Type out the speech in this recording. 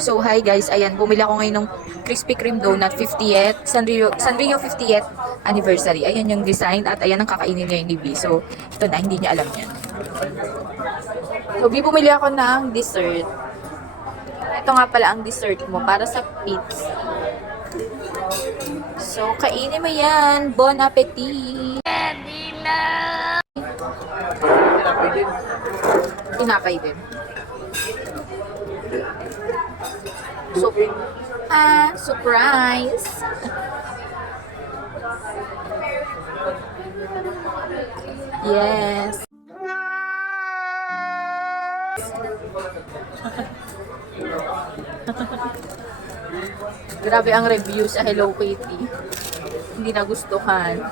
So, hi guys. Ayan, bumili ako ngayon ng Krispy Kreme Donut 50th, Sanrio 50th anniversary. Ayan yung design at ayan ang kakainin ngayon ni B. So, ito na, hindi niya alam yan. So, B, bumili ako ng dessert. Ito nga pala ang dessert mo para sa pizza. So, kainin mo yan. Bon appetit! Tinapay din. So, surprise! Yes! Grabe ang review sa Hello Kitty. Hindi nagustuhan.